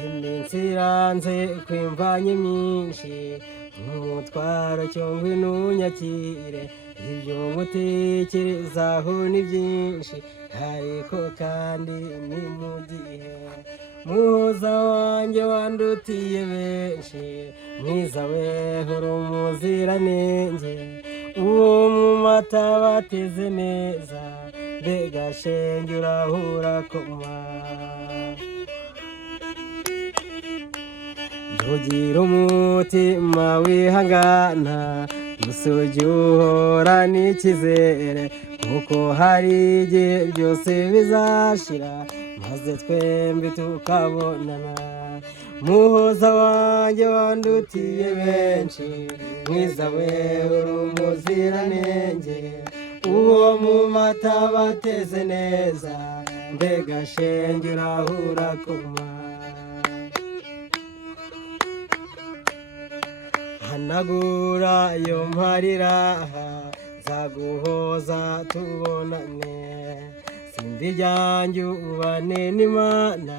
iminsi iranze kwimvanye myinshi umutwaro cyangwa ntunyakire ibyo ngutekerezaho ni byinshi ariko kandi ni mu gihe muhoza wanjye wandutiye benshi mwiza we uri umuziranenge uwo mu mata bateze neza mbega shenge urahura koma ntugira umutima wihangana gusa ujye uhora n'ikizere kuko hari igihe byose bizashira maze twembi tukabonana muhoza wanjye wandutiye benshi mwiza we uri umuziranenge uwo mu mata bateze neza mbega shenge urahura koma hanagura iyo mparira nzaguhoza tubonane simbi ryanjye ubane n'Imana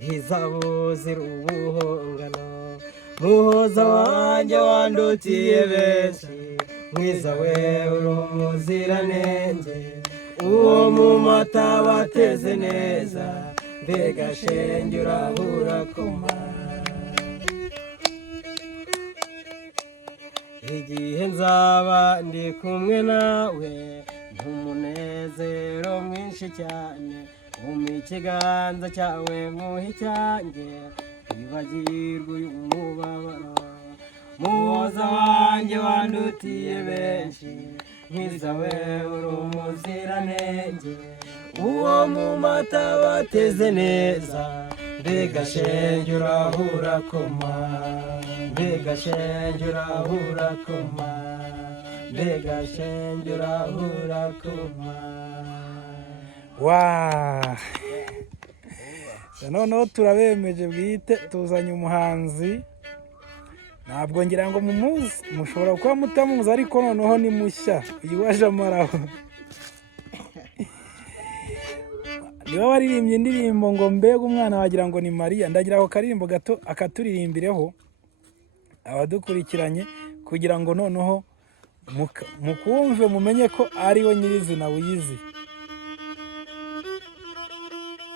ntizabuzira ubuhongano muhoza wanjye wandutiye benshi mwiza we uri umuziranenge uwo mu mata bateze neza mbega shenge urahura koma igihe nzaba ndi kumwe nawe n'umunezero mwinshi cyane umpa ikiganza cyawe nkuha icyanjye wibagirwe uyu mubabaro muhoza wanjye wandutiye benshi mwiza we uri umuziranenge uwo mu mata bateze neza mbega shenge urahura koma mbega shenge urahura koma mbega shenge urahura koma noneho turabemeje bwite tuzanye umuhanzi ntabwo ngira ngo mumuzi mushobora kuba mutamuzi ariko noneho ni mushya uyu waje amaraho niba waririmbye indirimbo ngo mbega umwana wagira ngo ni Mariya ndagira ako karirimbo gato akaturirimbireho abadukurikiranye kugira ngo noneho mukumve mumenye ko ari we nyirizina wiyizi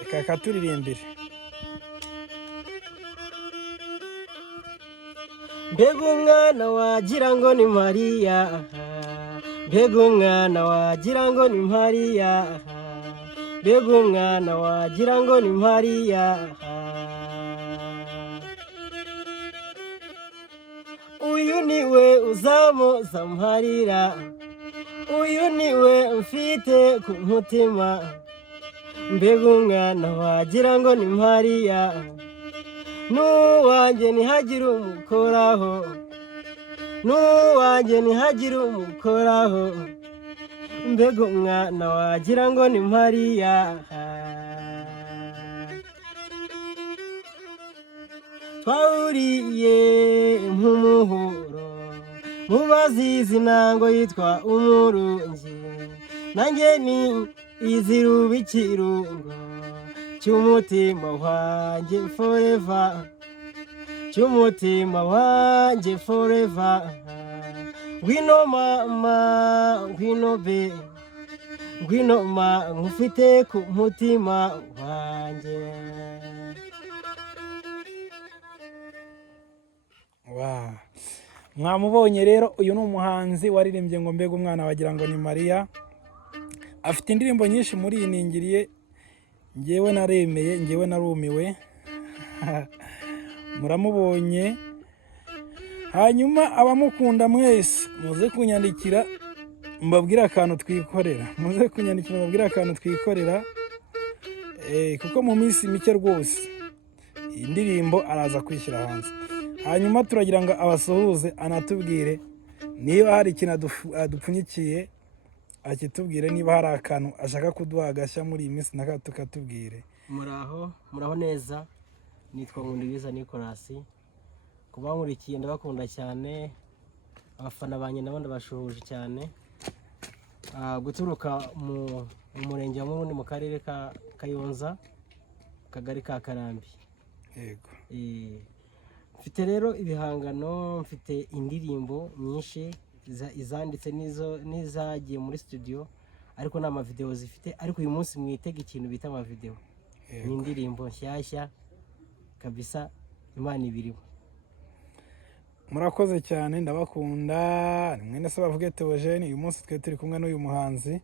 reka akaturirimbire mbega umwana wagira ngo ni Mariya mbega umwana wagira ngo ni Mariya mbega umwana wagira ngo ni Mariya uyu ni we uzamuza mparira uyu ni we mfite ku mutima mbega umwana wagira ngo ni Mariya n'uwanjye ntihagire umukoraho n'uwanjye ntihagire umukoraho mbega umwana wagira ngo ni Mariya twahuriye nk'umuhuro mubazizi intango yitwa umurungi nanjye ni iziruba ikirungo cy'umutima wanjye forever cy'umutima wanjye forever ngwino mama ngwino be ngwino ma nkufite ku mutima wanjye mwamubonye rero uyu ni umuhanzi waririmbye ngo mbega umwana wagira ngo ni Mariya afite indirimbo nyinshi muri iyi ningiriye ngewe naremeye ngewe narumiwe muramubonye hanyuma abamukunda mwese muze kunyandikira mbabwire akantu twikorera muze kunyandikira mbabwire akantu twikorera kuko mu minsi mike rwose iyi ndirimbo araza kwishyira hanze hanyuma turagira ngo abasuhuze anatubwire niba hari ikintu adupfunyikiye akitubwire niba hari akantu ashaka kuduha agashya muri iyi minsi naka tukatubwire muraho neza nitwa Nkundibiza Nicolas kuba nkurikiye ndabakunda cyane abafana banjye nabo ndabashuhuje cyane guturuka mu murenge wa Murundi mu karere ka Kayonza kagari ka Karambi yego. Mfite rero ibihangano, mfite indirimbo nyinshi izanditse n'izagiye muri studio, ariko nta mavideo zifite, ariko uyu munsi mwitega ikintu bita amavideo. Ni indirimbo nshyashya kabisa, Imana ibiriho. Murakoze cyane, ndabakunda. Ni mwene Sebavuge Theogene. Uyu munsi twe turi kumwe n'uyu muhanzi,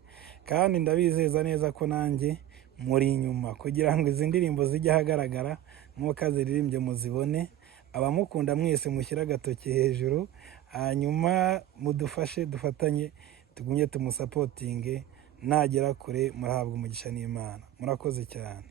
kandi ndabizeza neza ko nanjye muri inyuma kugira ngo izi ndirimbo zijye ahagaragara nk'uko aziririmbye muzibone. Abamukunda mwese mushyire agatoki hejuru, hanyuma mudufashe dufatanye tugumye tumusapotinge, nagera kure murahabwa umugisha n'Imana. Murakoze cyane.